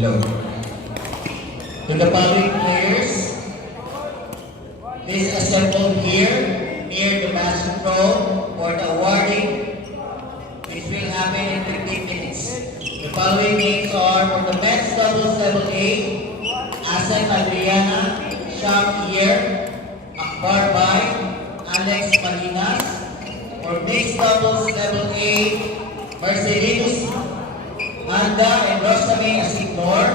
Hello. To the following players, please assemble here near the match control for the awarding, which will happen in 15 minutes. The following names are for the men's doubles level A, Asek Adriana, Sham Iyer, Akbar Bay, Alex Malinas. For mixed doubles level A, Marcelinus Anda and Rosame Asignor,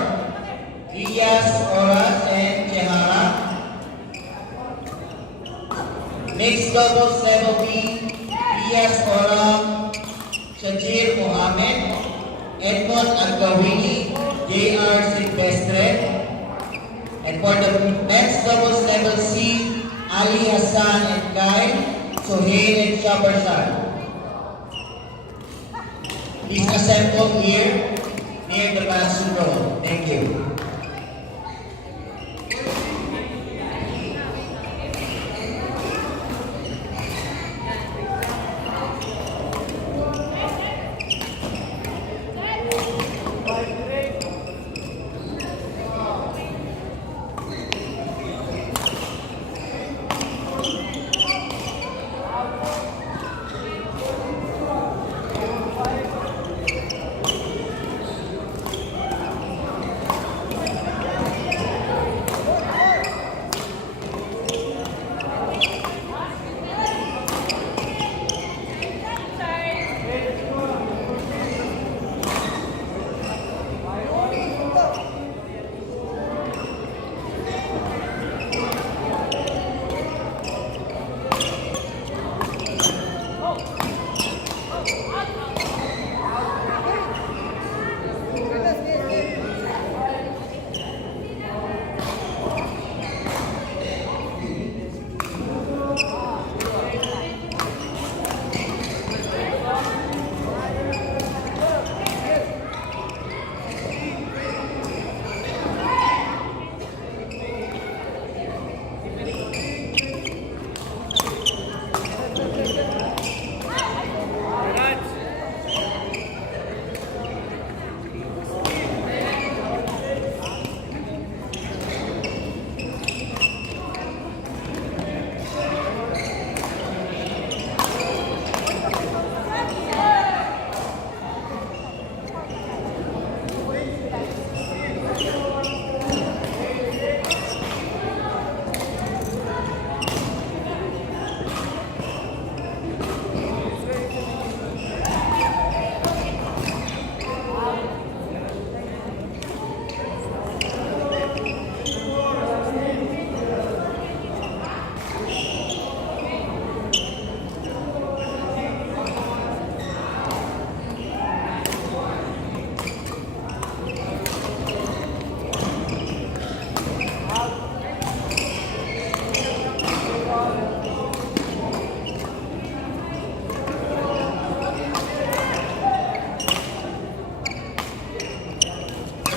Rias Oras and Chehara. Mixed doubles level B, Rias Oram, Shajir Mohamed, Edmond Agawini, J.R. Silvestre. And for the men's doubles level C, Ali Hassan and Kyle, Sohail and Shabarzad. Please assemble here near the match control. Thank you.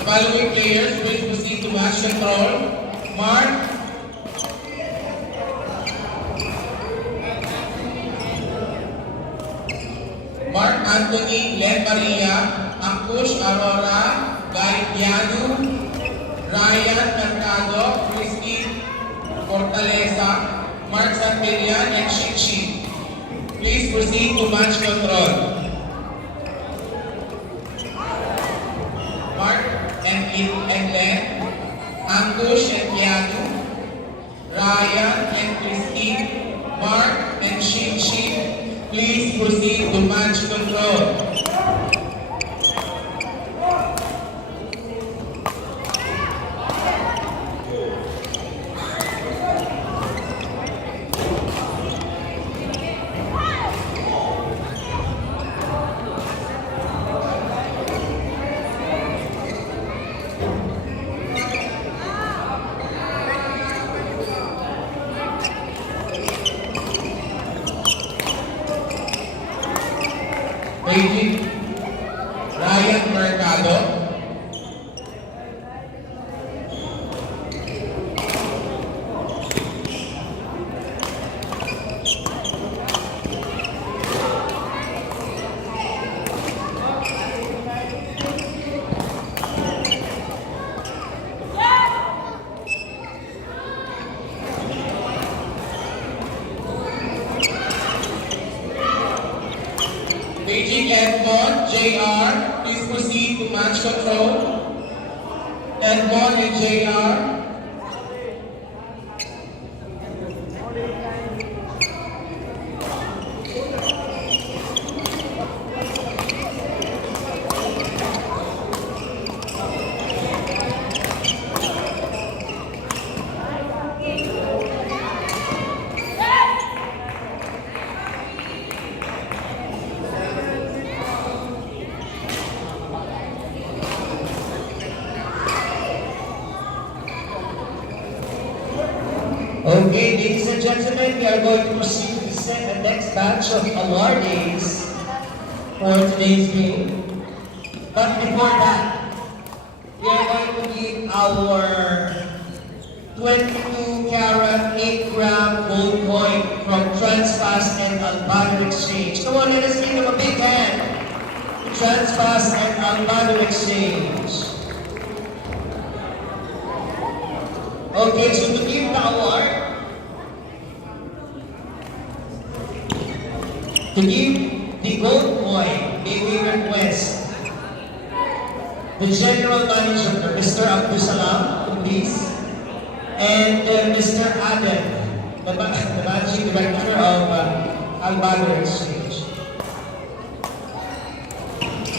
Following players will proceed to match control. Mark Anthony Len Maria, Ankush Aurora, Guy Piano, Ryan Mercado, Christine Fortaleza, Mark Santillan, and Shichi. Please proceed to match control. And Len, Ankush and Piano, Ryan and Christine, Mark and Shichi, please proceed to match control. Beijing, Ryan Mercado, Beijing Edmond, JR, please proceed to match control. Edmond and JR. Okay, ladies and gentlemen, we are going to proceed to the next batch of awardees for today's game. But before that, we are going to give our 22-carat 8-gram gold coin from Transfast and Albano Exchange. Come on, let us give them a big hand. Transfast and Albano Exchange. Okay, so to give the award, to give the gold coin, may we request the General Manager, Mr. Abdul Salam, please, and Mr. Adam, the Managing Director of Albano Exchange.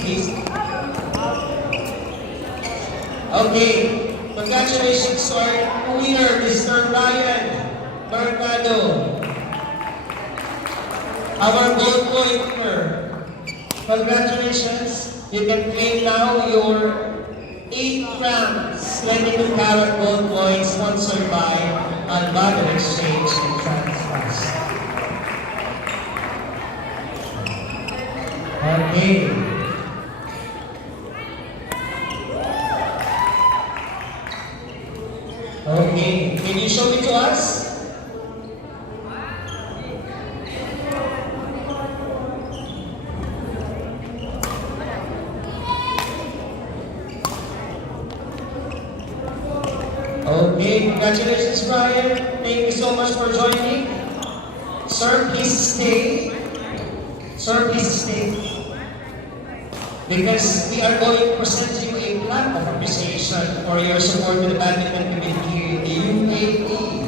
Please. Okay. Congratulations to our winner, Mr. Ryan Mercado. Our gold coin winner. Congratulations. You can claim now your 8 grams 22-carat gold coin sponsored by Albano Exchange and Transfast. Okay. Okay, can you show it to us? Okay, congratulations, Brian. Thank you so much for joining. Sir, please stay. Sir, please stay. Because we are going to present you a plaque of appreciation for your support to the badminton community in the UAE.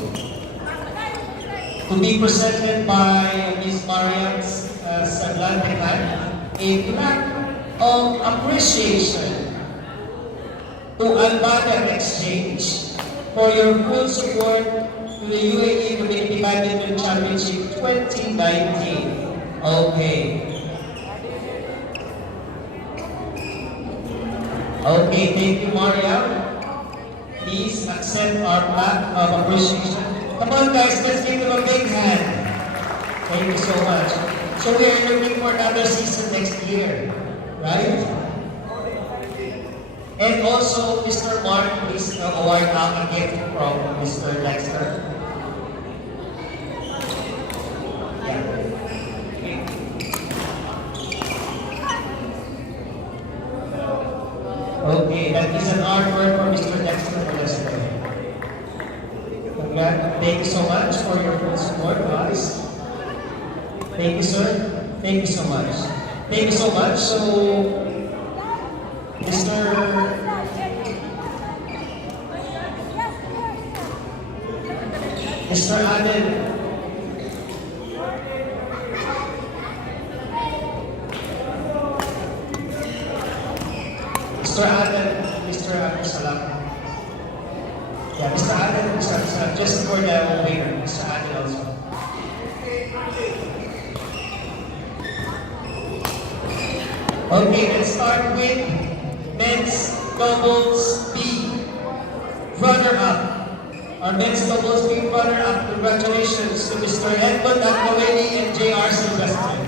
To be presented by Ms. Mariam Saglantihan, a plaque of appreciation to Albano Exchange for your full support to the UAE Community Badminton Championship 2019. Okay. Okay, thank you, Mariam. Please accept our plaque of appreciation. Come on, guys, let's give them a big hand. Thank you so much. So we are looking for another season next year, right? And also, Mr. Mark, please award out a gift from Mr. Dexter. Okay, that is an artwork for Mr. Dexter Molester. Thank you so much for your full support, guys. Thank you, sir. Thank you so much. Thank you so much. So, Mr. Adel. Mr. Adel Salam. Yeah, Mr. Adel Salam, just for the winner, Mr. Adel also. Okay, let's start with men's doubles B. Runner-up. Our men's doubles B runner-up. Congratulations to Mr. Edmond Acquaveni and J.R. Silvestre.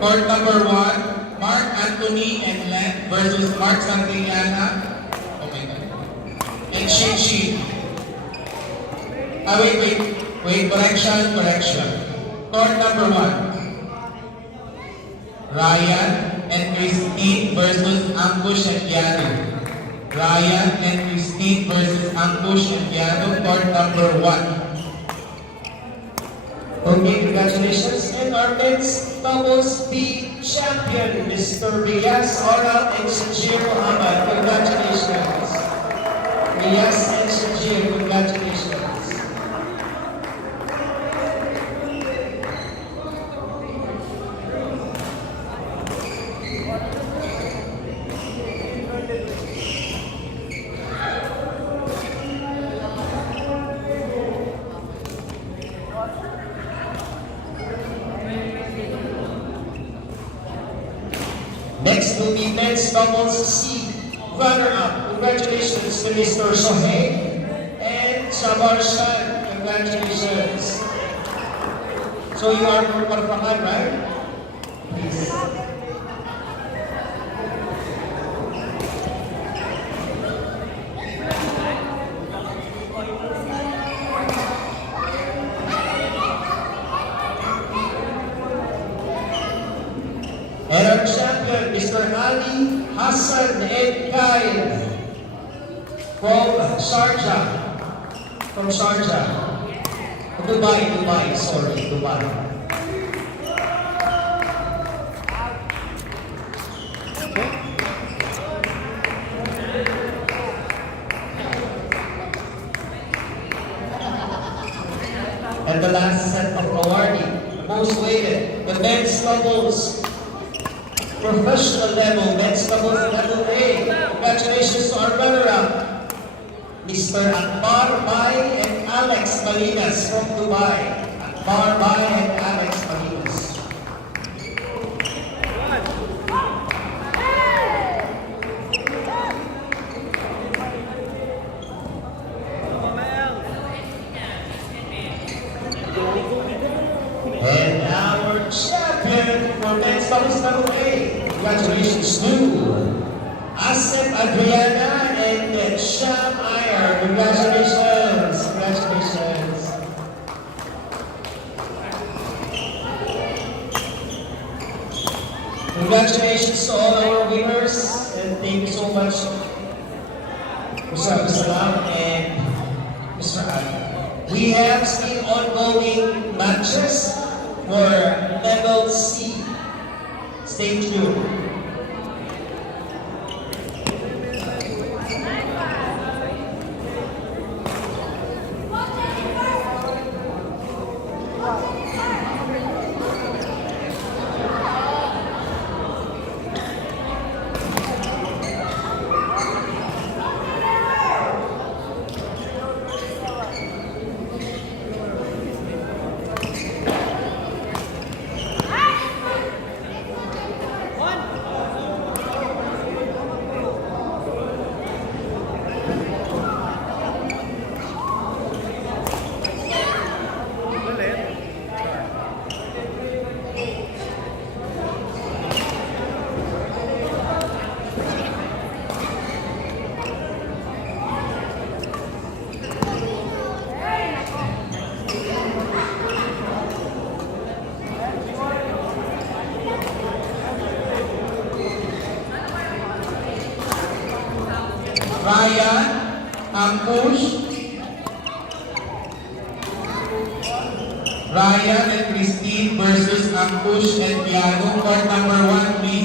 Court number 1. Mark Anthony and Len versus Mark Santillana. Oh my God. And Shin. Wait, correction. Court number 1. Ryan and Christine versus Ankush and Piano. Ryan and Christine versus Ankush and Piano. Court number 1. Okay, congratulations. And our men's doubles B champion, Mr. Riyaz Oral and Sajir Muhammad. Congratulations. Riyaz and Sajir, congratulations. Next will be men's doubles C runner-up. Congratulations to Mr. Sohail and Sabar Shan. Congratulations. So you are Farfahan, right? Please. And our champion, Mr. Ali Hassan and Kyle from Sharjah. Dubai, sorry, Dubai. And the last set of awarding, the most weighted, the men's doubles professional level, men's doubles level A. Congratulations to our runner-up, Mr. Akbar Bai and Alex Malinas from Dubai. Akbar Bai and Alex Malinas. And our champion for men's doubles level A. Congratulations to Asif Adriana and Sham Iyer. Congratulations. Congratulations. Congratulations to all our winners and thank you so much, Mr. Salam and Mr. Ali. We have still ongoing matches for level C. Stay tuned. Ryan, Ankush, Ryan and Christine versus Ankush and Piano. Court number 1, please.